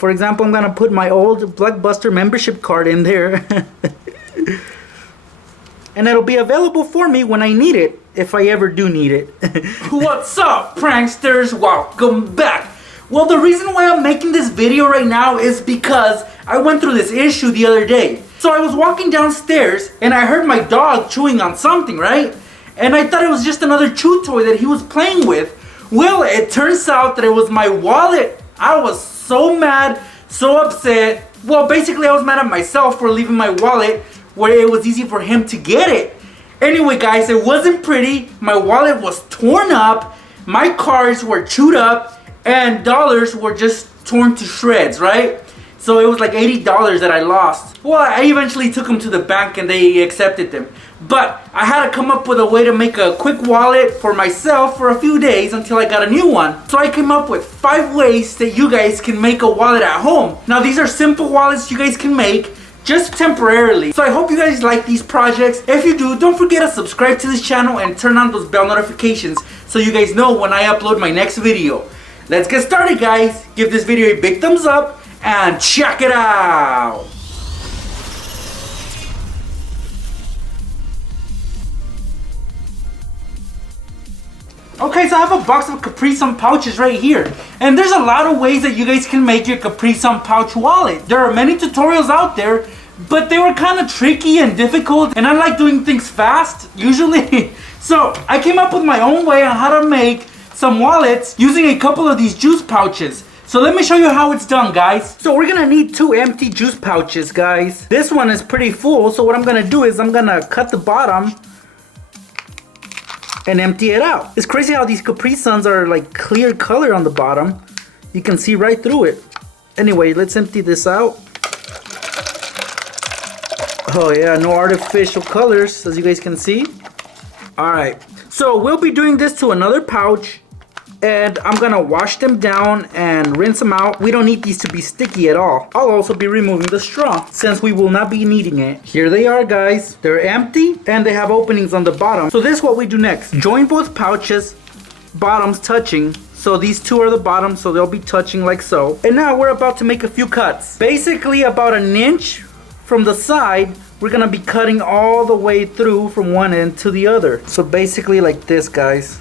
For example, I'm gonna put my old Blockbuster membership card in there. And it'll be available for me when I need it, if I ever do need it. What's up, pranksters? Welcome back. Well, the reason why I'm making this video right now is because I went through this issue the other day. So I was walking downstairs and I heard my dog chewing on something, right? And I thought it was just another chew toy that he was playing with. Well, it turns out that it was my wallet. I was so mad, so upset. Well, basically I was mad at myself for leaving my wallet where it was easy for him to get it. Anyway, guys, it wasn't pretty. My wallet was torn up. My cards were chewed up. And dollars were just torn to shreds, right? So it was like $80 that I lost. Well, I eventually took them to the bank and they accepted them. But I had to come up with a way to make a quick wallet for myself for a few days until I got a new one. So I came up with 5 ways that you guys can make a wallet at home. Now these are simple wallets you guys can make just temporarily. So I hope you guys like these projects. If you do, don't forget to subscribe to this channel and turn on those bell notifications so you guys know when I upload my next video. Let's get started, guys. Give this video a big thumbs up and check it out. Okay, so I have a box of Capri Sun pouches right here. And there's a lot of ways that you guys can make your Capri Sun pouch wallet. There are many tutorials out there, but they were kind of tricky and difficult. And I like doing things fast, usually. So I came up with my own way on how to make some wallets using a couple of these juice pouches. So let me show you how it's done, guys. So we're gonna need 2 empty juice pouches, guys. This one is pretty full, so what I'm gonna do is I'm gonna cut the bottom and empty it out. It's crazy how these Capri Suns are like clear color on the bottom. You can see right through it. Anyway, let's empty this out. Oh yeah, no artificial colors, as you guys can see. Alright, so we'll be doing this to another pouch. And I'm gonna wash them down and rinse them out. We don't need these to be sticky at all. I'll also be removing the straw since we will not be needing it. Here they are, guys. They're empty and they have openings on the bottom. So this is what we do next. Join both pouches, bottoms touching. So these 2 are the bottom, so they'll be touching like so. And now we're about to make a few cuts. Basically about 1 inch from the side. We're gonna be cutting all the way through from one end to the other. So basically like this, guys.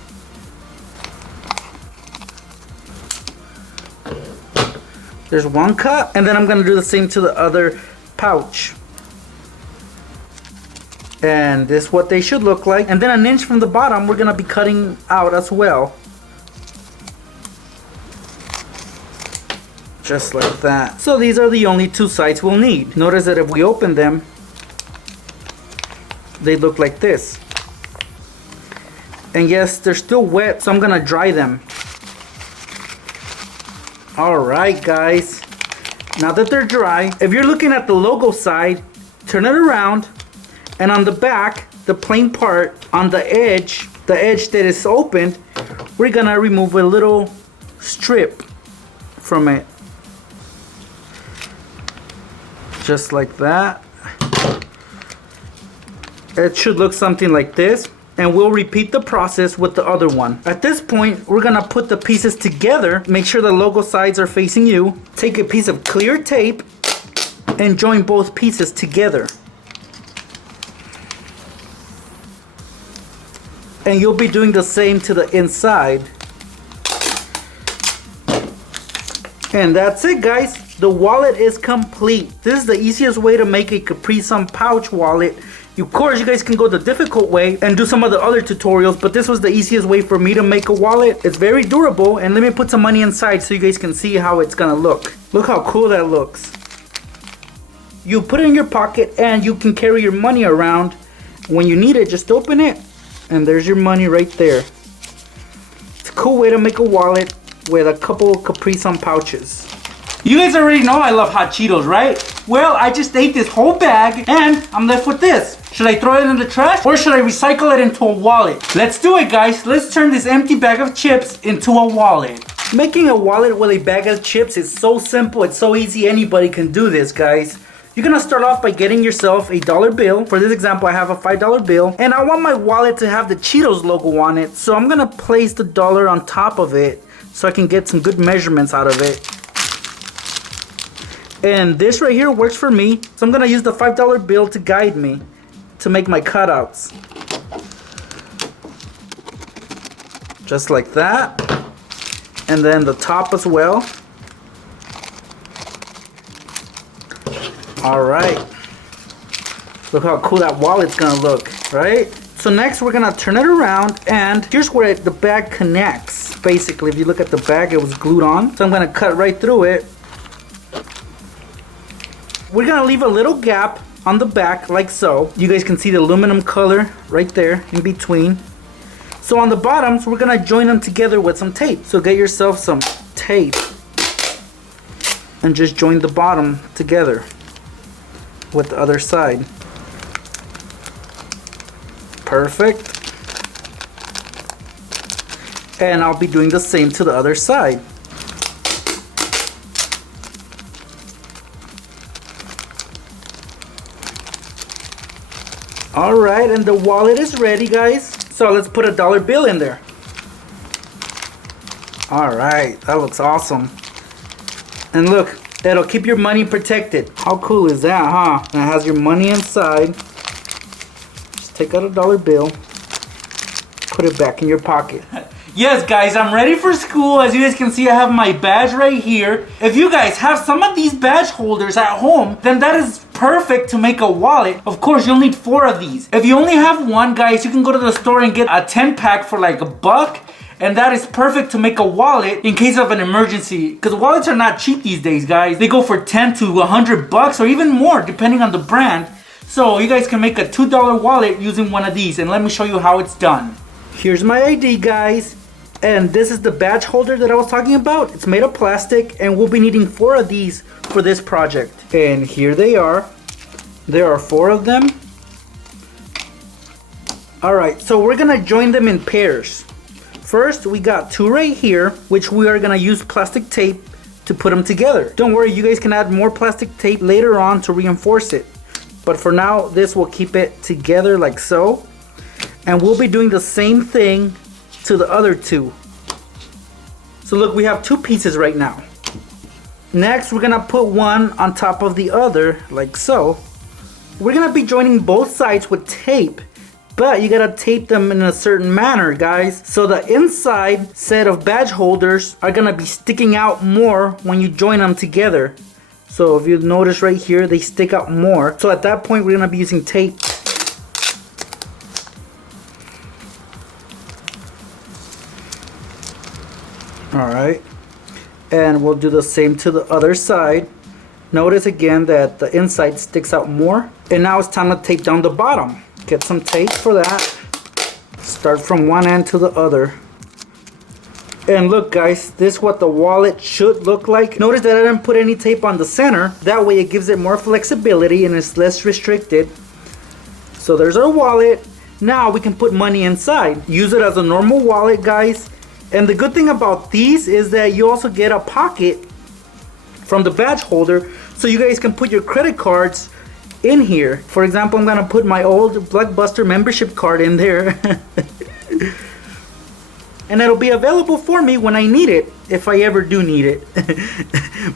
There's 1 cut, and then I'm gonna do the same to the other pouch. And this is what they should look like. And then 1 inch from the bottom, we're gonna be cutting out as well. Just like that. So these are the only 2 sides we'll need. Notice that if we open them, they look like this. And yes, they're still wet, so I'm gonna dry them. Alright, guys, now that they're dry, if you're looking at the logo side, turn it around, and on the back, the plain part, on the edge that is opened, we're gonna remove a little strip from it. Just like that. It should look something like this. And we'll repeat the process with the other one. At this point, we're gonna put the pieces together. Make sure the logo sides are facing you. Take a piece of clear tape and join both pieces together. And you'll be doing the same to the inside. And that's it, guys. The wallet is complete. This is the easiest way to make a Capri Sun pouch wallet. Of course, you guys can go the difficult way and do some of the other tutorials, but this was the easiest way for me to make a wallet. It's very durable, and let me put some money inside so you guys can see how it's gonna look. Look how cool that looks. You put it in your pocket and you can carry your money around. When you need it, just open it and there's your money right there. It's a cool way to make a wallet with a couple Capri Sun pouches. You guys already know I love hot Cheetos, right? Well, I just ate this whole bag and I'm left with this. Should I throw it in the trash or should I recycle it into a wallet? Let's do it, guys. Let's turn this empty bag of chips into a wallet. Making a wallet with a bag of chips is so simple. It's so easy. Anybody can do this, guys. You're gonna start off by getting yourself a dollar bill. For this example, I have a $5 bill, and I want my wallet to have the Cheetos logo on it. So I'm gonna place the dollar on top of it so I can get some good measurements out of it. And this right here works for me. So I'm gonna use the $5 bill to guide me to make my cutouts. Just like that. And then the top as well. Alright. Look how cool that wallet's gonna look, right? So next we're gonna turn it around, and here's where the bag connects. Basically, if you look at the bag, it was glued on. So I'm gonna cut right through it. We're gonna leave a little gap on the back like so. You guys can see the aluminum color right there in between. So on the bottoms, we're gonna join them together with some tape. So get yourself some tape and just join the bottom together with the other side. Perfect. And I'll be doing the same to the other side. Alright, and the wallet is ready, guys. So let's put a $1 bill in there. Alright, that looks awesome. And look, it'll keep your money protected. How cool is that, huh? And it has your money inside. Just take out a $1 bill. Put it back in your pocket. Yes, guys, I'm ready for school. As you guys can see, I have my badge right here. If you guys have some of these badge holders at home, then that is perfect to make a wallet. Of course, you'll need 4 of these. If you only have one, guys, you can go to the store and get a 10-pack for like $1. And that is perfect to make a wallet in case of an emergency. Because wallets are not cheap these days, guys. They go for 10 to $100 or even more, depending on the brand. So you guys can make a $2 wallet using one of these. And let me show you how it's done. Here's my ID, guys. And this is the badge holder that I was talking about. It's made of plastic, and we'll be needing 4 of these for this project. And here they are. There are 4 of them. Alright, so we're gonna join them in pairs. First, we got 2 right here, which we are gonna use plastic tape to put them together. Don't worry, you guys can add more plastic tape later on to reinforce it. But for now, this will keep it together like so. And we'll be doing the same thing to the other 2. So look, we have 2 pieces right now. Next, we're gonna put one on top of the other, like so. We're gonna be joining both sides with tape, but you gotta tape them in a certain manner, guys. So the inside set of badge holders are gonna be sticking out more when you join them together. So if you notice right here, they stick out more. So at that point, we're gonna be using tape. Alright, and we'll do the same to the other side. Notice again that the inside sticks out more. And now it's time to tape down the bottom. Get some tape for that. Start from one end to the other. And look, guys, this is what the wallet should look like. Notice that I didn't put any tape on the center. That way it gives it more flexibility and it's less restricted. So there's our wallet. Now we can put money inside. Use it as a normal wallet, guys. And the good thing about these is that you also get a pocket from the badge holder, so you guys can put your credit cards in here. For example, I'm gonna put my old Blockbuster membership card in there. And it'll be available for me when I need it, if I ever do need it.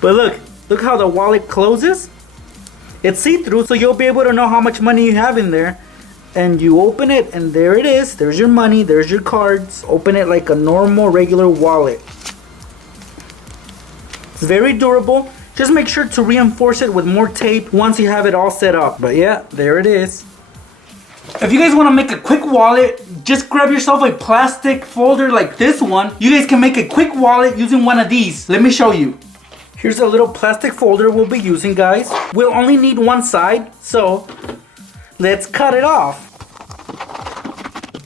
But look how the wallet closes. It's see-through, so you'll be able to know how much money you have in there. And you open it, and there it is. There's your money, there's your cards. Open it like a normal, regular wallet. It's very durable. Just make sure to reinforce it with more tape once you have it all set up. But yeah, there it is. If you guys want to make a quick wallet, just grab yourself a plastic folder like this one. You guys can make a quick wallet using one of these. Let me show you. Here's a little plastic folder we'll be using, guys. We'll only need one side, so let's cut it off.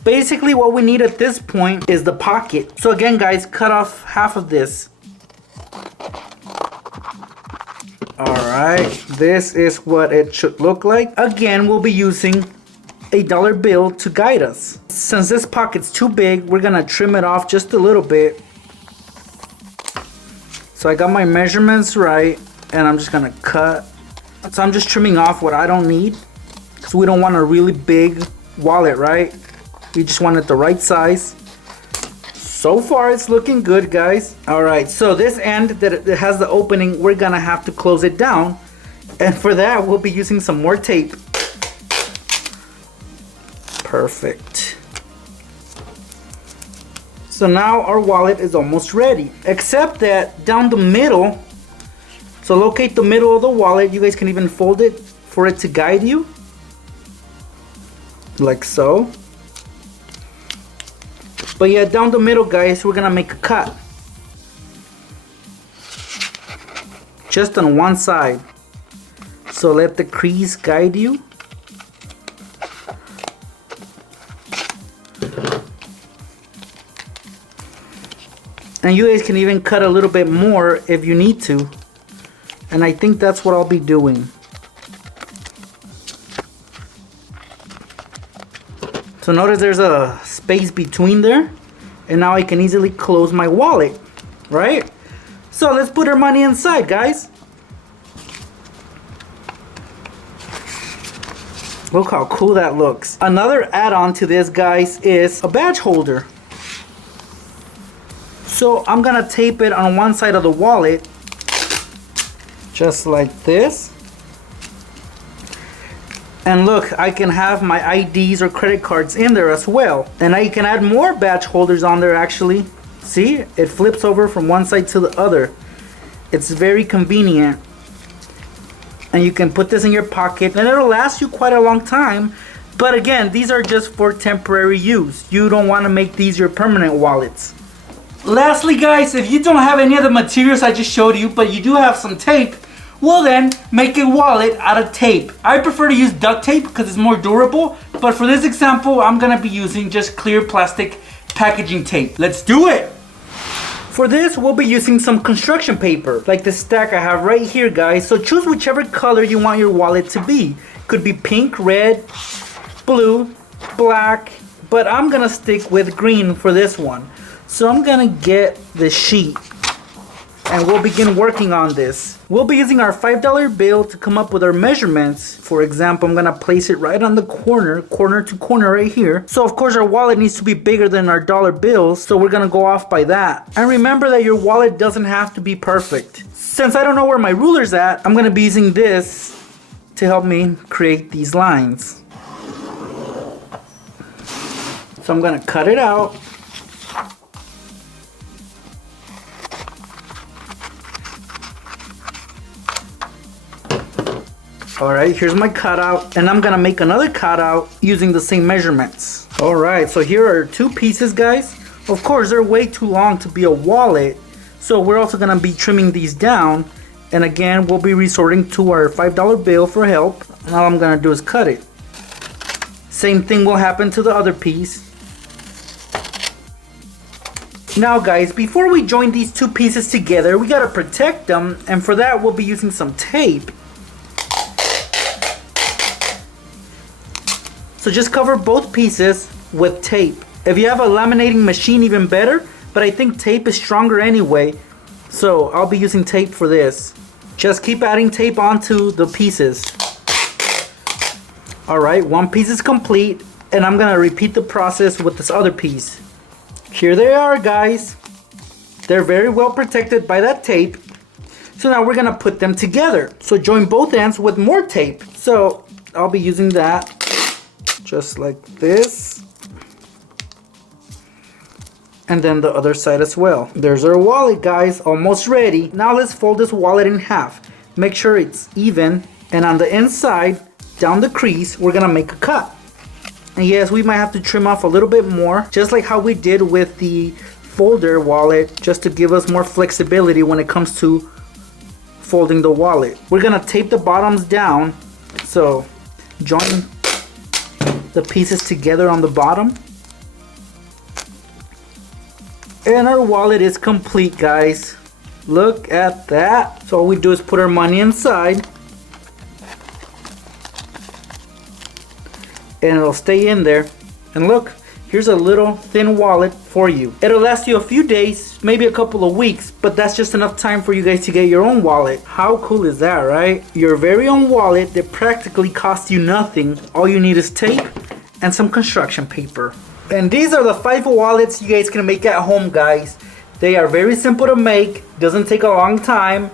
Basically what we need at this point is the pocket. So again, guys, cut off half of this. Alright, this is what it should look like. Again, we'll be using a $1 bill to guide us. Since this pocket's too big, we're gonna trim it off just a little bit. So I got my measurements right, and I'm just gonna cut. So I'm just trimming off what I don't need, because we don't want a really big wallet, right? We just want it the right size. So far it's looking good, guys. All right, so this end that it has the opening, we're gonna have to close it down. And for that, we'll be using some more tape. Perfect. So now our wallet is almost ready. Except that down the middle, so locate the middle of the wallet. You guys can even fold it for it to guide you. Like so. But yeah, down the middle, guys, we're gonna make a cut. Just on one side. So let the crease guide you. And you guys can even cut a little bit more if you need to. And I think that's what I'll be doing. So notice there's a space between there. And now I can easily close my wallet, right? So let's put our money inside, guys. Look how cool that looks. Another add-on to this, guys, is a badge holder. So I'm gonna tape it on one side of the wallet, just like this. And look, I can have my IDs or credit cards in there as well. And I can add more badge holders on there actually. See, it flips over from one side to the other. It's very convenient. And you can put this in your pocket and it'll last you quite a long time. But again, these are just for temporary use. You don't want to make these your permanent wallets. Lastly, guys, if you don't have any of the materials I just showed you, but you do have some tape, well then, make a wallet out of tape. I prefer to use duct tape because it's more durable, but for this example, I'm gonna be using just clear plastic packaging tape. Let's do it! For this, we'll be using some construction paper, like the stack I have right here, guys. So choose whichever color you want your wallet to be. Could be pink, red, blue, black, but I'm gonna stick with green for this one. So I'm gonna get the sheet and we'll begin working on this. We'll be using our $5 bill to come up with our measurements. For example, I'm gonna place it right on the corner to corner right here. So of course our wallet needs to be bigger than our dollar bills, so we're gonna go off by that. And remember that your wallet doesn't have to be perfect. Since I don't know where my ruler's at, I'm gonna be using this to help me create these lines. So I'm gonna cut it out. Alright, here's my cutout, and I'm gonna make another cutout using the same measurements. Alright, so here are two pieces, guys. Of course, they're way too long to be a wallet, so we're also gonna be trimming these down. And again, we'll be resorting to our $5 bill for help. And all I'm gonna do is cut it. Same thing will happen to the other piece. Now guys, before we join these two pieces together, we gotta protect them, and for that we'll be using some tape. So just cover both pieces with tape. If you have a laminating machine, even better, but I think tape is stronger anyway, so I'll be using tape for this. Just keep adding tape onto the pieces. Alright, one piece is complete, and I'm gonna repeat the process with this other piece. Here they are, guys. They're very well protected by that tape. So now we're gonna put them together. So join both ends with more tape. So I'll be using that. Just like this. And then the other side as well. There's our wallet, guys, almost ready. Now let's fold this wallet in half. Make sure it's even. And on the inside, down the crease, we're gonna make a cut. And yes, we might have to trim off a little bit more, just like how we did with the folder wallet, just to give us more flexibility when it comes to folding the wallet. We're gonna tape the bottoms down. So join the pieces together on the bottom, and our wallet is complete, guys. Look at that. So all we do is put our money inside and it'll stay in there. And look, here's a little thin wallet for you. It'll last you a few days, maybe a couple of weeks, but that's just enough time for you guys to get your own wallet. How cool is that, right? Your very own wallet that practically costs you nothing. All you need is tape and some construction paper. And these are the 5 wallets you guys can make at home, guys. They are very simple to make, doesn't take a long time,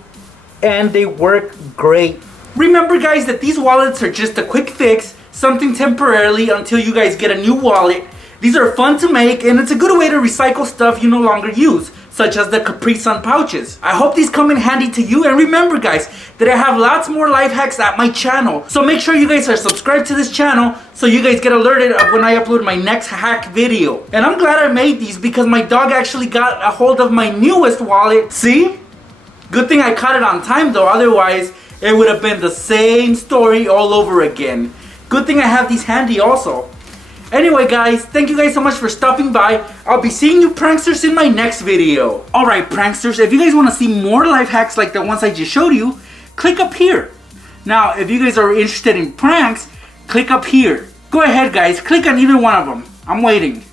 and they work great. Remember guys that these wallets are just a quick fix, something temporarily until you guys get a new wallet. These are fun to make and it's a good way to recycle stuff you no longer use, such as the Capri Sun pouches. I hope these come in handy to you, and remember guys that I have lots more life hacks at my channel. So make sure you guys are subscribed to this channel so you guys get alerted of when I upload my next hack video. And I'm glad I made these because my dog actually got a hold of my newest wallet. See? Good thing I caught it on time though, otherwise it would have been the same story all over again. Good thing I have these handy also. Anyway guys, thank you guys so much for stopping by. I'll be seeing you pranksters in my next video. Alright pranksters, if you guys want to see more life hacks like the ones I just showed you, click up here. Now if you guys are interested in pranks, click up here. Go ahead guys, click on either one of them. I'm waiting.